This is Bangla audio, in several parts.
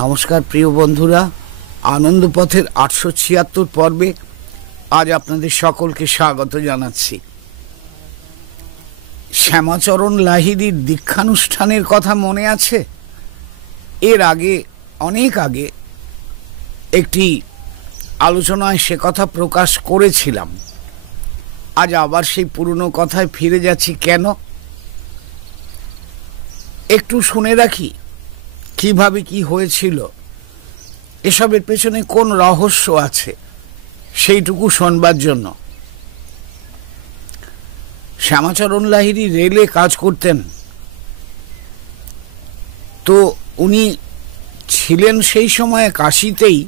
নমস্কার প্রিয় বন্ধুরা, আনন্দ পথের ৮৭৬ পর্বে আজ আপনাদের সকলকে স্বাগত জানাচ্ছি। শ্যামাচরণ লাহিড়ীর দীক্ষানুষ্ঠানের কথা মনে আছে? এর আগে, অনেক আগে একটি আলোচনায় সে কথা প্রকাশ করেছিলাম। আজ আবার সেই পুরনো কথায় ফিরে যাচ্ছি। কেন? একটু শুনে রাখি কিভাবে কি হয়েছিল, এসবের পেছনে কোন রহস্য আছে সেইটুকু শোনবার জন্য। শ্যামাচরণ লাহিড়ী রেলে কাজ করতেন, তো উনি ছিলেন সেই সময়ে কাশীতেই,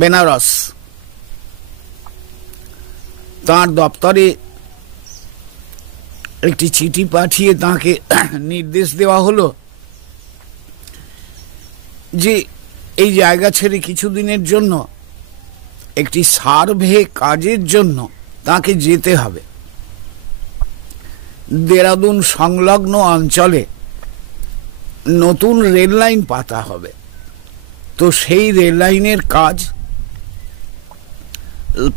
বেনারস। তাঁর দপ্তরে একটি চিঠি পাঠিয়ে তাকে নির্দেশ দেওয়া হলো যে এই জায়গা ছেড়ে কিছুদিনের জন্য একটি সার্ভে কাজের জন্য তাকে যেতে হবে। দেরাদুন সংলগ্ন অঞ্চলে নতুন রেল লাইন পাতা হবে, তো সেই রেল লাইনের কাজ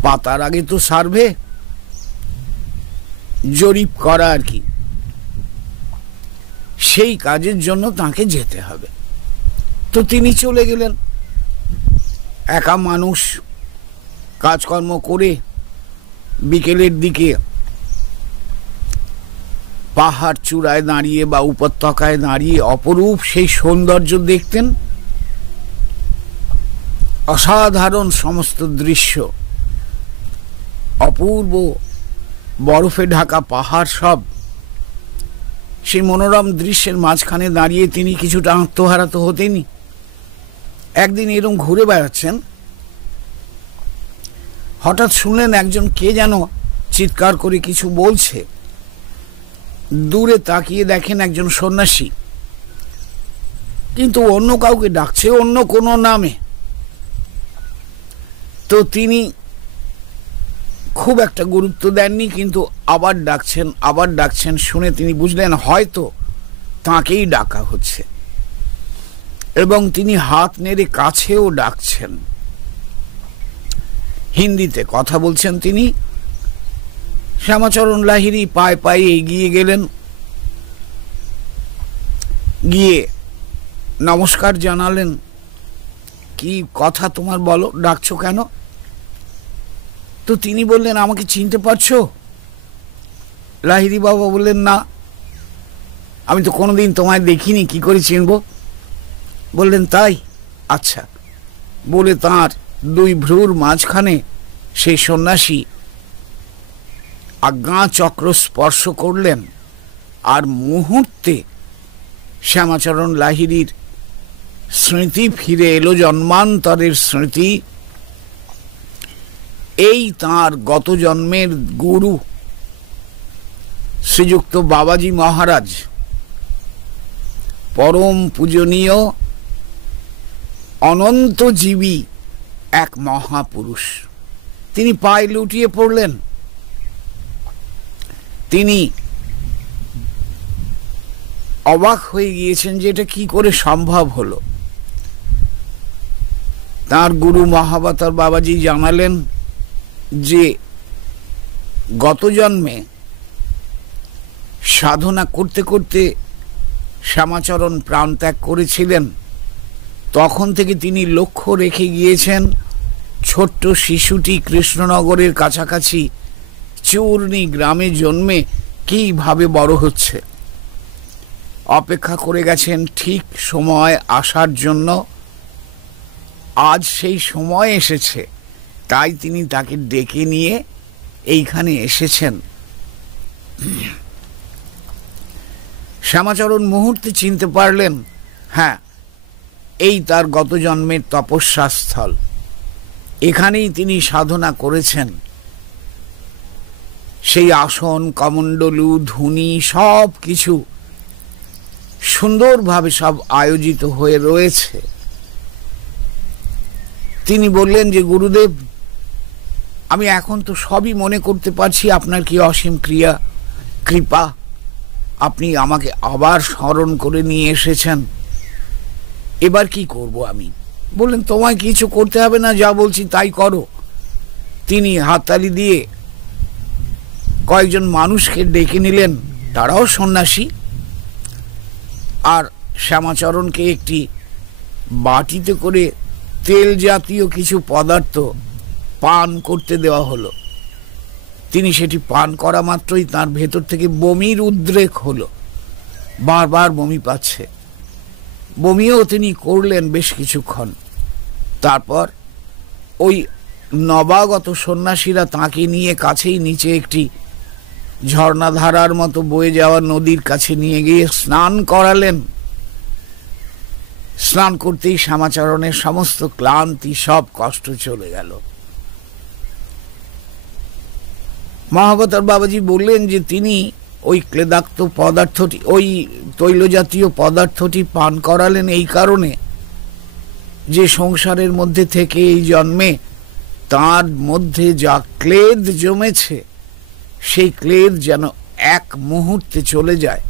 পাতার আগে তো সার্ভে জরিপ করা আর কি, সেই কাজের জন্য তাকে যেতে হবে। তো তিনি চলে গেলেন। একা মানুষ, কাজকর্ম করে বিকেলের দিকে পাহাড় চূড়ায় দাঁড়িয়ে বা উপত্যকায় দাঁড়িয়ে অপরূপ সেই সৌন্দর্য দেখতেন। অসাধারণ সমস্ত দৃশ্য, অপূর্ব বরফে ঢাকা পাহাড়, সব সেই মনোরম দৃশ্যের মাঝখানে দাঁড়িয়ে তিনি কিছুটা আত্মহারা তো হতেনই। একদিন এরকম ঘুরে বেড়াচ্ছেন, হঠাৎ শুনলেন একজন কে যেন চিৎকার করে কিছু বলছে। দূরে তাকিয়ে দেখেন একজন সন্ন্যাসী, কিন্তু অন্য কাউকে ডাকছে, অন্য কোনো নামে। তো তিনি খুব একটা গুরুত্ব দেননি, কিন্তু আবার ডাকছেন, আবার ডাকছেন। শুনে তিনি বুঝলেন হয়তো তাকেই ডাকা হচ্ছে, এবং তিনি হাত নেড়ে কাছেও ডাকছেন। হিন্দিতে কথা বলছেন তিনি। শ্যামাচরণ লাহিড়ী পায়ে পায়ে এগিয়ে গেলেন, গিয়ে নমস্কার জানালেন। কি কথা তোমার, বলো, ডাকছো কেন? তো তিনি বললেন, আমাকে চিনতে পারছো? লাহিড়ী বাবা বললেন, না, আমি তো কোনোদিন তোমায় দেখিনি, কি করে চিনব? বললেন, তাই? আচ্ছা। বলে তাঁর দুই ভ্রুর মাঝখানে সেই সন্ন্যাসী আজ্ঞা চক্র স্পর্শ করলেন, আর মুহূর্তে শ্যামাচরণ লাহিড়ীর স্মৃতি ফিরে এলো, জন্মান্তরের স্মৃতি। এই তাঁর গত জন্মের গুরু শ্রীযুক্ত বাবাজি মহারাজ, পরম পূজনীয় অনন্তজীবী এক মহাপুরুষ। তিনি পায়ে লুটিয়ে পড়লেন। তিনি অবাক হয়ে গিয়েছেন যে এটা কি করে সম্ভব হলো। তাঁর গুরু মহাবতার বাবাজি জানালেন যে গত জন্মে সাধনা করতে করতে শ্যামাচরণ প্রাণ ত্যাগ করেছিলেন। তখন থেকে তিনি লক্ষ্য রেখে গিয়েছেন ছোট্ট শিশুটি কৃষ্ণনগরের কাছাকাছি চূর্ণী গ্রামে জন্মে কিভাবে বড় হচ্ছে। অপেক্ষা করে গেছেন ঠিক সময় আসার জন্য। আজ সেই সময় এসেছে, তাই তিনি তাকে ডেকে নিয়ে এইখানে এসেছেন। শ্যামাচরণ মুহূর্তে চিনতে পারলেন, হ্যাঁ, এই তার গত জন্মের তপস্যা স্থল। এখানেই তিনি সাধনা করেছেন। সেই আসন, কমণ্ডলু, ধুনি সব কিছু সুন্দরভাবে সব আয়োজিত হয়ে রয়েছে। তিনি বললেন যে, গুরুদেব, আমি এখন তো সবই মনে করতে পারছি, আপনার কি অসীম কৃপা। আপনি আমাকে আবার স্মরণ করে নিয়ে এসেছেন। এবার কি করব আমি? বললেন তোমায় কিছু করতে হবে না, যা বলছি তাই করো। তিনি হাততালি দিয়ে কয়েকজন মানুষকে ডেকে নিলেন, তারাও সন্ন্যাসী, আর শ্যামাচরণকে একটি বাটিতে করে তেল জাতীয় কিছু পদার্থ পান করতে দেওয়া হলো। তিনি সেটি পান করা মাত্রই তার ভেতর থেকে বমির উদ্রেক হলো, বারবার বমি পাচ্ছে। বমিও তিনি করলেন বেশ কিছুক্ষণ। তারপর ওই নবাগত সন্ন্যাসীরা তাকে নিয়ে কাছেই নিচে একটি ঝর্ণাধারার মতো বয়ে যাওয়া নদীর কাছে নিয়ে গিয়ে স্নান করালেন। স্নান করতেই শ্যামাচরণের সমস্ত ক্লান্তি, সব কষ্ট চলে গেল। মহাবতার বাবাজি বললেন যে তিনি ওই ক্লেদাক্ত পদার্থটি, ওই তৈলজাতীয় পদার্থটি পান করালেন এই কারণে যে সংসারের মধ্যে থেকে এই জন্মে তার মধ্যে যা ক্লেদ জমেছে সেই ক্লেদ যেন এক মুহূর্তে চলে যায়।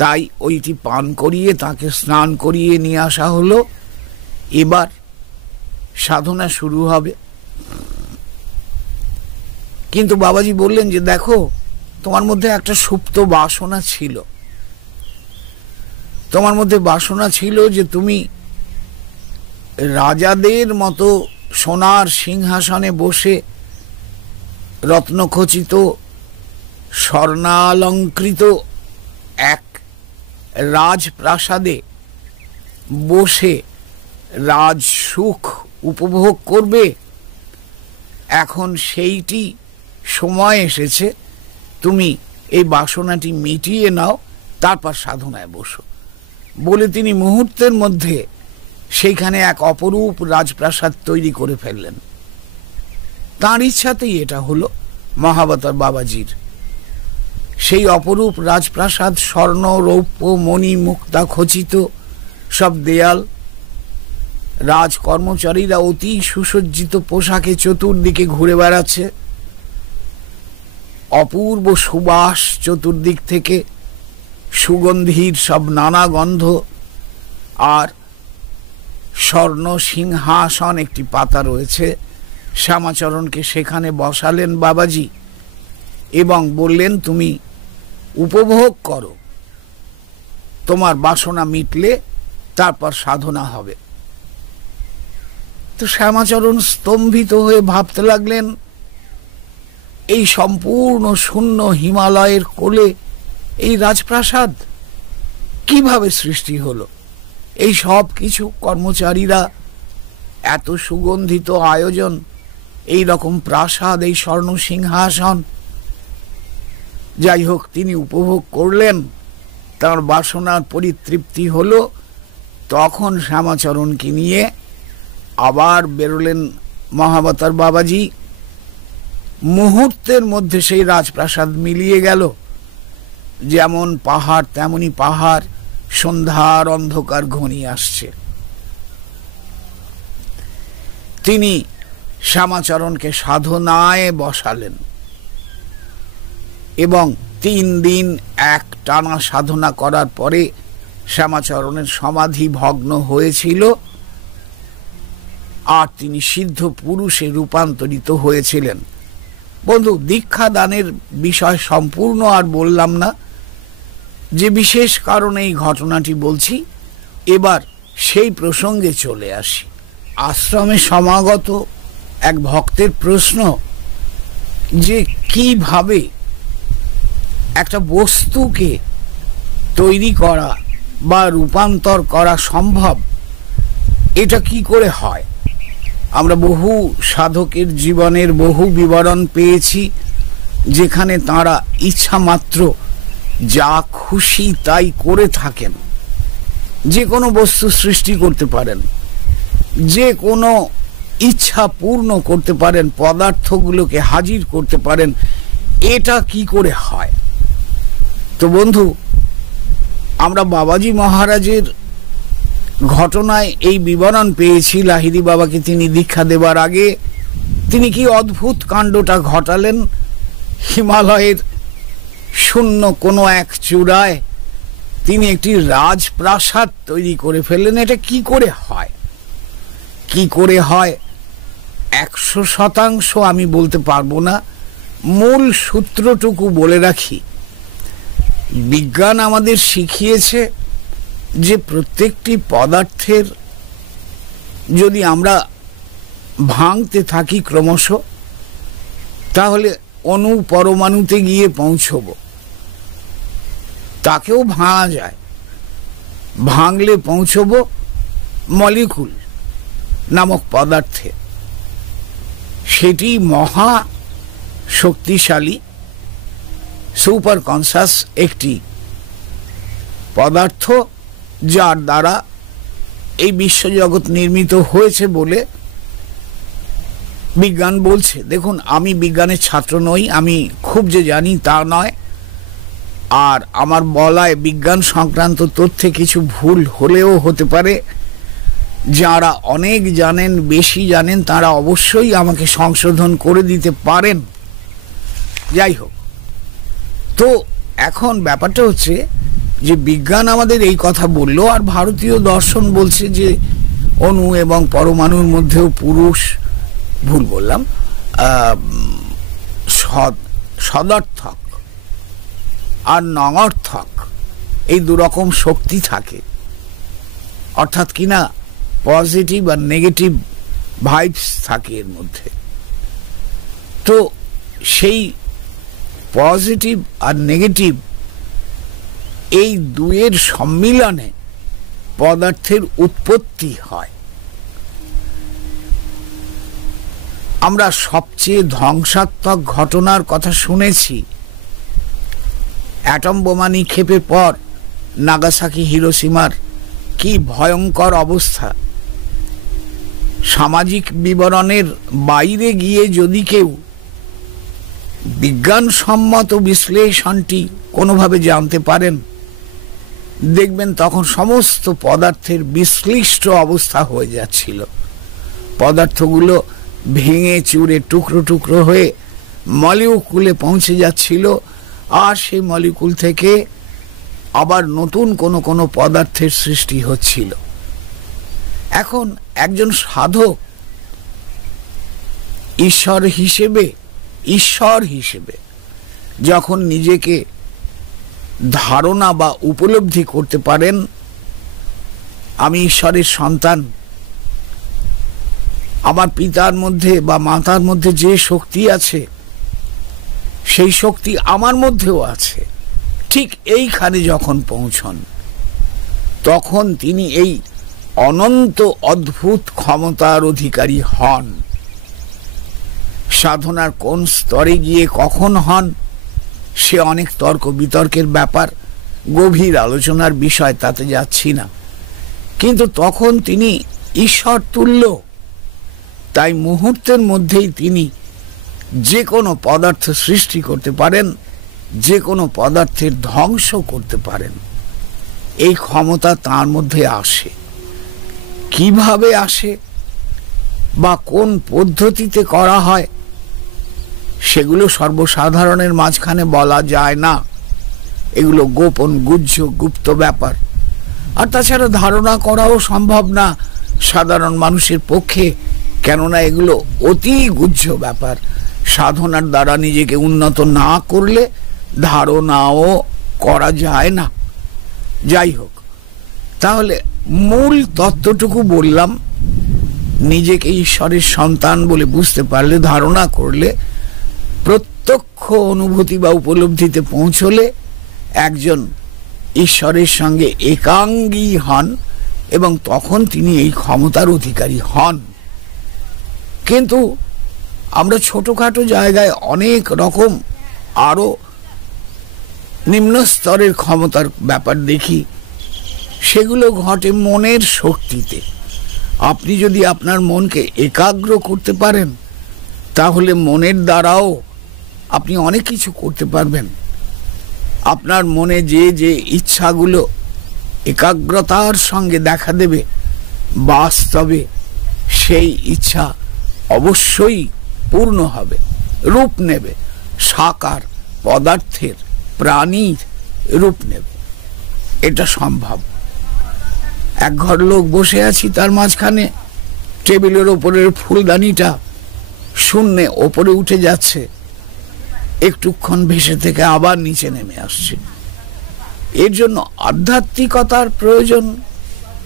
তাই ওইটি পান করিয়ে তাকে স্নান করিয়ে নিয়ে আসা হলো। এবার সাধনা শুরু হবে। কিন্তু বাবাজি বললেন যে দেখো, তোমার মধ্যে একটা সুপ্ত বাসনা ছিল। তোমার মধ্যে বাসনা ছিল যে তুমি রাজাদের মতো সোনার সিংহাসনে বসে রত্নখচিত স্বর্ণালঙ্কৃত এক রাজপ্রাসাদে বসে রাজ সুখ উপভোগ করবে। এখন সেইটি সময় এসেছে, তুমি এই বাসনাটি মিটিয়ে নাও, তারপর সাধনায় বসো। বলে তিনি মুহূর্তের মধ্যে সেইখানে এক অপরূপ রাজপ্রাসাদ তৈরি করে ফেললেন। তাঁর ইচ্ছাতেই এটা হলো মহাবতার বাবাজির। সেই অপরূপ রাজপ্রাসাদ স্বর্ণ, রৌপ্য, মণি, মুক্তা খচিত সব দেয়াল, রাজ কর্মচারীরা অতি সুসজ্জিত পোশাকে চতুর্দিকে ঘুরে বেড়াচ্ছে। অপূর্ব সুবাস চতুর্দিক থেকে, সুগন্ধির সব নানা গন্ধ। আর স্বর্ণ সিংহাসন একটি পাতা রয়েছে। শ্যামাচরণকে সেখানে বসালেন বাবাজি এবং বললেন তুমি উপভোগ করো, তোমার বাসনা মিটলে তারপর সাধনা হবে। তো শ্যামাচরণ স্তম্ভিত হয়ে ভাবতে লাগলেন, এই সম্পূর্ণ শূন্য হিমালয়ের কোলে এই রাজপ্রাসাদ কিভাবে সৃষ্টি হলো? এই সব কিছু কর্মচারীরা, এত সুগন্ধিত আয়োজন, এই রকম প্রাসাদ, এই স্বর্ণ সিংহাসন। যাই হোক, তিনি উপভোগ করলেন, তার বাসনার পরিতৃপ্তি হলো। তখন শ্যামাচরণকে নিয়ে আবার বেরোলেন মহাবতার বাবাজি। মুহূর্তের মধ্যে সেই রাজপ্রাসাদ মিলিয়ে গেল। যেমন পাহাড় তেমনি পাহাড়, সন্ধ্যার অন্ধকার ঘনিয়ে আসছে। তিনি শ্যামাচরণকে সাধনায় বসালেন এবং 3 দিন এক টানা সাধনা করার পরে শ্যামাচরণের সমাধি ভগ্ন হয়েছিল আর তিনি সিদ্ধ পুরুষে রূপান্তরিত হয়েছিলেন। বন্ধু, দীক্ষা দানের বিষয় সম্পূর্ণ আর বললাম না, যে বিশেষ কারণে এই ঘটনাটি বলছি। এবার সেই প্রসঙ্গে চলে আসি। আশ্রমে সমাগত এক ভক্তের প্রশ্ন যে কিভাবে একটা বস্তুকে তৈরি করা বা রূপান্তর করা সম্ভব, এটা কি করে হয়? আমরা বহু সাধকের জীবনের বহু বিবরণ পেয়েছি যেখানে তারা ইচ্ছা মাত্র যা খুশি তাই করে থাকেন। যে কোনো বস্তু সৃষ্টি করতে পারেন, যে কোনো ইচ্ছা পূর্ণ করতে পারেন, পদার্থগুলোকে হাজির করতে পারেন। এটা কি করে হয়? তো বন্ধু, আমরা বাবাজি মহারাজের ঘটনায় এই বিবরণ পেয়েছি। লাহিড়ী বাবাকে তিনি দীক্ষা দেবার আগে তিনি কি অদ্ভুত কাণ্ডটা ঘটালেন। হিমালয়ের শূন্য কোনো এক চূড়ায় তিনি একটি রাজপ্রাসাদ তৈরি করে ফেললেন। এটা কি করে হয়, কি করে হয় 100% আমি বলতে পারবো না, মূল সূত্রটুকু বলে রাখি। বিজ্ঞান আমাদের শিখিয়েছে যে প্রত্যেকটি পদার্থের যদি আমরা ভাঙতে থাকি ক্রমশ, তাহলে অণু পরমাণুতে গিয়ে পৌঁছব। তাকেও ভাঙা যায়, ভাঙলে পৌঁছব মলিকুল নামক পদার্থে। সেটি মহা শক্তিশালী সুপার কনসাস একটি পদার্থ, যার দ্বারা এই বিশ্বজগৎ নির্মিত হয়েছে বলে বিজ্ঞান বলছে। দেখুন, আমি বিজ্ঞানের ছাত্র নই, আমি খুব যে জানি তা নয়, আর আমার বলায় বিজ্ঞান সংক্রান্ত তথ্যে কিছু ভুল হলেও হতে পারে। যারা অনেক জানেন, বেশি জানেন, তারা অবশ্যই আমাকে সংশোধন করে দিতে পারেন। যাই হোক, তো এখন ব্যাপারটা হচ্ছে যে বিজ্ঞান আমাদের এই কথা বললো, আর ভারতীয় দর্শন বলছে যে অণু এবং পরমাণুর মধ্যেও পুরুষ, ভুল বললাম, সদর্থক আর নঙর্থক এই দুরকম শক্তি থাকে। অর্থাৎ কিনা পজিটিভ আর নেগেটিভ ভাইবস থাকে এর মধ্যে। তো সেই পজিটিভ আর নেগেটিভ এই দুয়ের সম্মিলনে পদার্থের উৎপত্তি হয়। আমরা সবচেয়ে ধ্বংসাত্মক ঘটনার কথা শুনেছি, অ্যাটম বোমা নিক্ষেপের পর নাগাসাকি হিরোশিমার কি ভয়ঙ্কর অবস্থা। সামাজিক বিবরণের বাইরে গিয়ে যদি কেউ বিজ্ঞানসম্মত বিশ্লেষণটি কোনোভাবে জানতে পারেন, দেখবেন তখন সমস্ত পদার্থের বিশ্লিষ্ট অবস্থা হয়ে যাচ্ছিল। পদার্থগুলো ভেঙে চুরে টুকরো টুকরো হয়ে মলিকুলে পৌঁছে যাচ্ছিল, আর সেই মলিকুল থেকে আবার নতুন কোনো পদার্থের সৃষ্টি হচ্ছিল। এখন একজন সাধক ঈশ্বর হিসেবে যখন নিজেকে ধারণা বা উপলব্ধি করতে পারেন, আমি ঈশ্বরের সন্তান, আমার পিতার মধ্যে বা মাতার মধ্যে যে শক্তি আছে সেই শক্তি আমার মধ্যেও আছে, ঠিক এইখানে যখন পৌঁছন, তখন তিনি এই অনন্ত অদ্ভুত ক্ষমতার অধিকারী হন। সাধনার কোন স্তরে গিয়ে কখন হন সে অনেক তর্ক বিতর্কের ব্যাপার, গভীর আলোচনার বিষয়, তাতে যাচ্ছি না। কিন্তু তখন তিনি ঈশ্বর তুল্য, তাই মুহূর্তের মধ্যেই তিনি যে কোনো পদার্থ সৃষ্টি করতে পারেন, যে কোনো পদার্থের ধ্বংস করতে পারেন। এই ক্ষমতা তার মধ্যে আসে। কিভাবে আসে বা কোন পদ্ধতিতে করা হয় সেগুলো সর্বসাধারণের মাঝখানে বলা যায় না। এগুলো গোপন, গুহ্য, গুপ্ত ব্যাপার। আর তাছাড়া ধারণা করাও সম্ভব না সাধারণ মানুষের পক্ষে, কেননা এগুলো অতি গুহ্য ব্যাপার। সাধনার দ্বারা নিজেকে উন্নত না করলে ধারণাও করা যায় না। যাই হোক, তাহলে মূল তত্ত্বটুকু বললাম। নিজেকে ঈশ্বরের সন্তান বলে বুঝতে পারলে, ধারণা করলে, প্রত্যক্ষ অনুভূতি বা উপলব্ধিতে পৌঁছলে একজন ঈশ্বরের সঙ্গে একাঙ্গী হন এবং তখন তিনি এই ক্ষমতার অধিকারী হন। কিন্তু আমরা ছোটখাটো জায়গায় অনেক রকম আরো নিম্ন স্তরের ক্ষমতার ব্যাপার দেখি। সেগুলো ঘটে মনের শক্তিতে। আপনি যদি আপনার মনকে একাগ্র করতে পারেন, তাহলে মনের দ্বারাও আপনি অনেক কিছু করতে পারবেন। আপনার মনে যে যে ইচ্ছাগুলো একাগ্রতার সঙ্গে দেখা দেবে, বাস্তবে সেই ইচ্ছা অবশ্যই পূর্ণ হবে, রূপ নেবে, সাকার পদার্থের, প্রাণীর রূপ নেবে। এটা সম্ভব। এক ঘর লোক বসে আছি, তার মাঝখানে টেবিলের ওপরের ফুলদানিটা শূন্যে ওপরে উঠে যাচ্ছে, একটুক্ষণ ভেসে থেকে আবার নিচে নেমে আসছে। এর জন্য আধ্যাত্মিকতার প্রয়োজন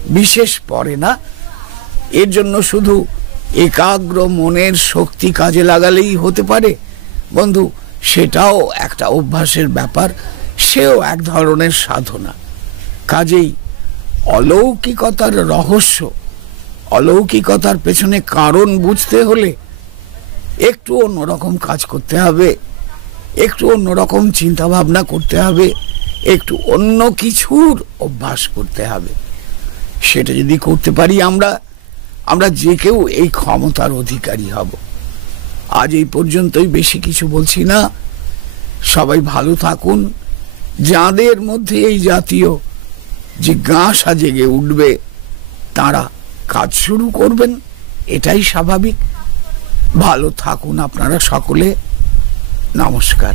বিশেষ পড়ে না। এর জন্য শুধু একাগ্র মনের শক্তি কাজে লাগালেই হতে পারে বন্ধু, সেটাও একটা অভ্যাসের ব্যাপার, সেও এক ধরনের সাধনা। কাজেই অলৌকিকতার রহস্য, অলৌকিকতার পেছনে কারণ বুঝতে হলে একটু অন্যরকম কাজ করতে হবে, একটু অন্যরকম চিন্তা ভাবনা করতে হবে, একটু অন্য কিছুর অভ্যাস করতে হবে। সেটা যদি করতে পারি আমরা যে কেউ এই ক্ষমতার অধিকারী হব। আজ এই পর্যন্তই, বেশি কিছু বলছি না। সবাই ভালো থাকুন। যাদের মধ্যে এই জাতীয় জিজ্ঞাসা জেগে উঠবে তারা কাজ শুরু করবেন, এটাই স্বাভাবিক। ভালো থাকুন আপনারা সকলে। নমস্কার।